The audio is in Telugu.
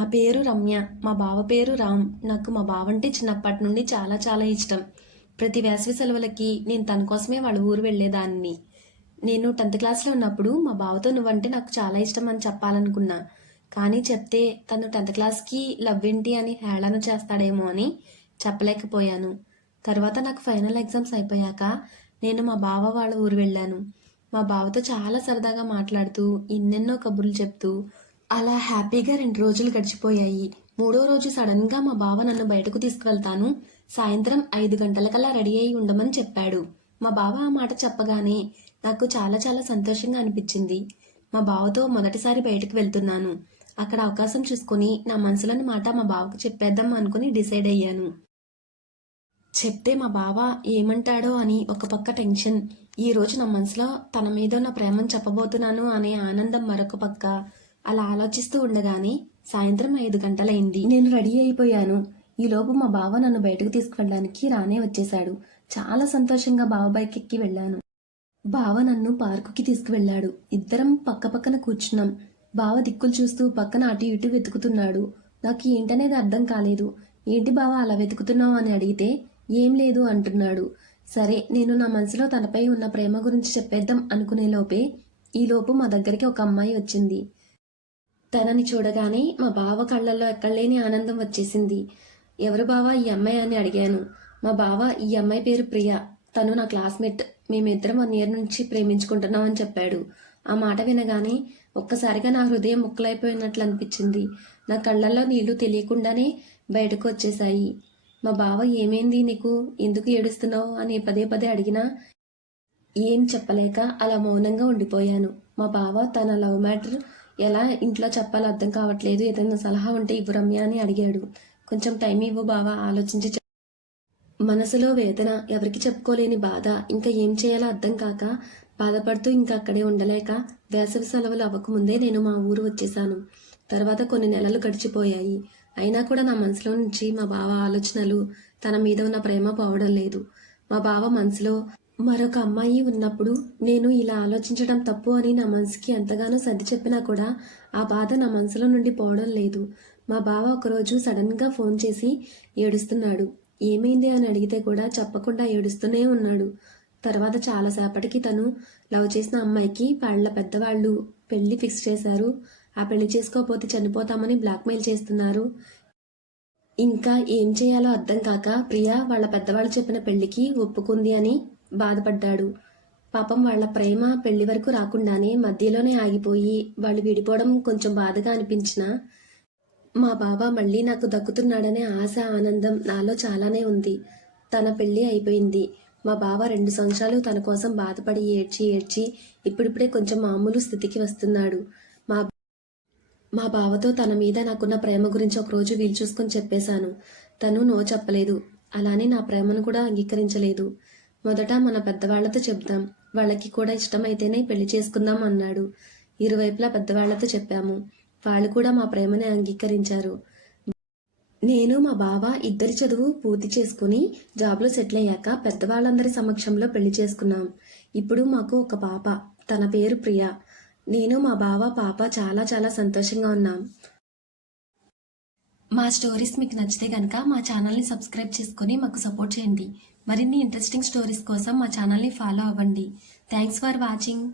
నా పేరు రమ్య. మా బావ పేరు రామ్. నాకు మా బావ అంటే చిన్నప్పటి నుండి చాలా చాలా ఇష్టం. ప్రతి వేసవి సెలవులకి నేను తన కోసమే వాళ్ళ ఊరు వెళ్ళేదాన్ని. నేను టెన్త్ క్లాస్లో ఉన్నప్పుడు మా బావతో నువ్వంటే నాకు చాలా ఇష్టం అని చెప్పాలనుకున్నా. కానీ చెప్తే తను టెన్త్ క్లాస్కి లవ్ ఏంటి అని హేళన చేస్తాడేమో అని చెప్పలేకపోయాను. తర్వాత నాకు ఫైనల్ ఎగ్జామ్స్ అయిపోయాక నేను మా బావ వాళ్ళ ఊరు వెళ్ళాను. మా బావతో చాలా సరదాగా మాట్లాడుతూ ఎన్నెన్నో కబుర్లు చెప్తూ అలా హ్యాపీగా రెండు రోజులు గడిచిపోయాయి. మూడో రోజు సడన్గా మా బావ నన్ను బయటకు తీసుకువెళ్తాను. సాయంత్రం ఐదు గంటలకల్లా రెడీ అయి ఉండమని చెప్పాడు. మా బావ ఆ మాట చెప్పగానే నాకు చాలా చాలా సంతోషంగా అనిపించింది. మా బావతో మొదటిసారి బయటకు వెళ్తున్నాను. అక్కడ అవకాశం చూసుకుని నా మనసులోని మాట మా బావకు చెప్పేద్దాం అనుకుని డిసైడ్ అయ్యాను. చెప్తే మా బావ ఏమంటాడో అని ఒక పక్క టెన్షన్. ఈ రోజు నా మనసులో తన మీద ఉన్న ప్రేమను చెప్పబోతున్నాను అనే ఆనందం మరొక పక్క అలా ఆలోచిస్తూ ఉండగానే సాయంత్రం ఐదు గంటలైంది. నేను రెడీ అయిపోయాను. ఈలోపు మా బావ నన్ను బయటకు తీసుకువెళ్ళడానికి రానే వచ్చేశాడు. చాలా సంతోషంగా బావ బైక్ ఎక్కి వెళ్ళాను. బావ నన్ను పార్కుకి తీసుకువెళ్ళాడు. ఇద్దరం పక్క పక్కన కూర్చున్నాం. బావ దిక్కులు చూస్తూ పక్కన అటు ఇటు వెతుకుతున్నాడు. నాకు ఏంటనేది అర్థం కాలేదు. ఏంటి బావ అలా వెతుకుతున్నావు అని అడిగితే ఏం లేదు అంటున్నాడు. సరే నేను నా మనసులో తనపై ఉన్న ప్రేమ గురించి చెప్పేద్దాం అనుకునే లోపే ఈలోపు మా దగ్గరికి ఒక అమ్మాయి వచ్చింది. తనని చూడగానే మా బావ కళ్ళల్లో ఎక్కడలేని ఆనందం వచ్చేసింది. ఎవరు బావ ఈ అమ్మాయి అని అడిగాను. మా బావ ఈ అమ్మాయి పేరు ప్రియ. తను నా క్లాస్మేట్. మేమిద్దరం వన్ ఇయర్ నుంచి ప్రేమించుకుంటున్నాం అని చెప్పాడు. ఆ మాట వినగానే ఒక్కసారిగా నా హృదయం ముక్కలైపోయినట్లు అనిపించింది. నా కళ్ళల్లో నీళ్ళు తెలియకుండానే బయటకు వచ్చేశాయి. మా బావ ఏమైంది నీకు? ఎందుకు ఏడుస్తున్నావు? అని పదే పదే అడిగినా ఏం చెప్పలేక అలా మౌనంగా ఉండిపోయాను. మా బావ తన లవ్ మ్యాటర్ ఎలా ఇంట్లో చెప్పాలో అర్థం కావట్లేదు. ఏదైనా సలహా ఉంటే ఇవ్వు రమ్య అని అడిగాడు. కొంచెం టైం ఇవ్వు బావా ఆలోచించి మనసులో వేదన ఎవరికి చెప్పుకోలేని బాధ ఇంకా ఏం చేయాలో అర్థం కాక బాధపడుతూ ఇంకా అక్కడే ఉండలేక వేసవి సెలవులు అవ్వకముందే నేను మా ఊరు వచ్చేసాను తర్వాత కొన్ని నెలలు గడిచిపోయాయి. అయినా కూడా నా మనసులో నుంచి మా బావ ఆలోచనలు తన మీద ఉన్న ప్రేమ పోవడం లేదు. మా బావ మనసులో మరొక అమ్మాయి ఉన్నప్పుడు నేను ఇలా ఆలోచించడం తప్పు అని నా మనసుకి ఎంతగానో సర్ది చెప్పినా కూడా ఆ బాధ నా మనసులో నుండి పోవడం లేదు. మా బావ ఒకరోజు సడన్గా ఫోన్ చేసి ఏడుస్తున్నాడు. ఏమైంది అని అడిగితే కూడా చెప్పకుండా ఏడుస్తూనే ఉన్నాడు. తర్వాత చాలాసేపటికి తను లవ్ చేసిన అమ్మాయికి వాళ్ళ పెద్దవాళ్ళు పెళ్ళి ఫిక్స్ చేశారు. ఆ పెళ్ళి చేసుకోకపోతే చనిపోతామని బ్లాక్మెయిల్ చేస్తున్నారు. ఇంకా ఏం చేయాలో అర్థం కాక ప్రియా వాళ్ళ పెద్దవాళ్ళు చెప్పిన పెళ్ళికి ఒప్పుకుంది అని బాధపడ్డాడు. పాపం వాళ్ళ ప్రేమ పెళ్ళి వరకు రాకుండానే మధ్యలోనే ఆగిపోయి వాళ్ళు విడిపోవడం కొంచెం బాధగా అనిపించినా మా బాబా మళ్ళీ నాకు దక్కుతున్నాడనే ఆశ ఆనందం నాలో చాలానే ఉంది. తన పెళ్ళి అయిపోయింది. మా బావ రెండు సంవత్సరాలు తన కోసం బాధపడి ఏడ్చి ఏడ్చి ఇప్పుడిప్పుడే కొంచెం మామూలు స్థితికి వస్తున్నాడు. మా మా బావతో తన మీద నాకున్న ప్రేమ గురించి ఒకరోజు వీలు చూసుకుని చెప్పేశాను. తను నో చెప్పలేదు. అలానే నా ప్రేమను కూడా అంగీకరించలేదు. మొదట మన పెద్దవాళ్ళతో చెప్దాం. వాళ్ళకి కూడా ఇష్టమైతేనే పెళ్ళి చేసుకుందాం అన్నాడు. ఇరువైపులా పెద్దవాళ్ళతో చెప్పాము. వాళ్ళు కూడా మా ప్రేమని అంగీకరించారు. నేను మా బావ ఇద్దరి చదువు పూర్తి చేసుకుని జాబ్లో సెటిల్ అయ్యాక పెద్దవాళ్ళందరి సమక్షంలో పెళ్ళి చేసుకున్నాం. ఇప్పుడు మాకు ఒక పాప. తన పేరు ప్రియా. నేను మా బావ పాప చాలా చాలా సంతోషంగా ఉన్నాం. మా స్టోరీస్ మీకు నచ్చితే కనుక మా ఛానల్ని సబ్స్క్రైబ్ చేసుకొని మాకు సపోర్ట్ చేయండి. మరిన్ని ఇంట్రెస్టింగ్ స్టోరీస్ కోసం మా ఛానల్ని ఫాలో అవ్వండి. Thanks for watching.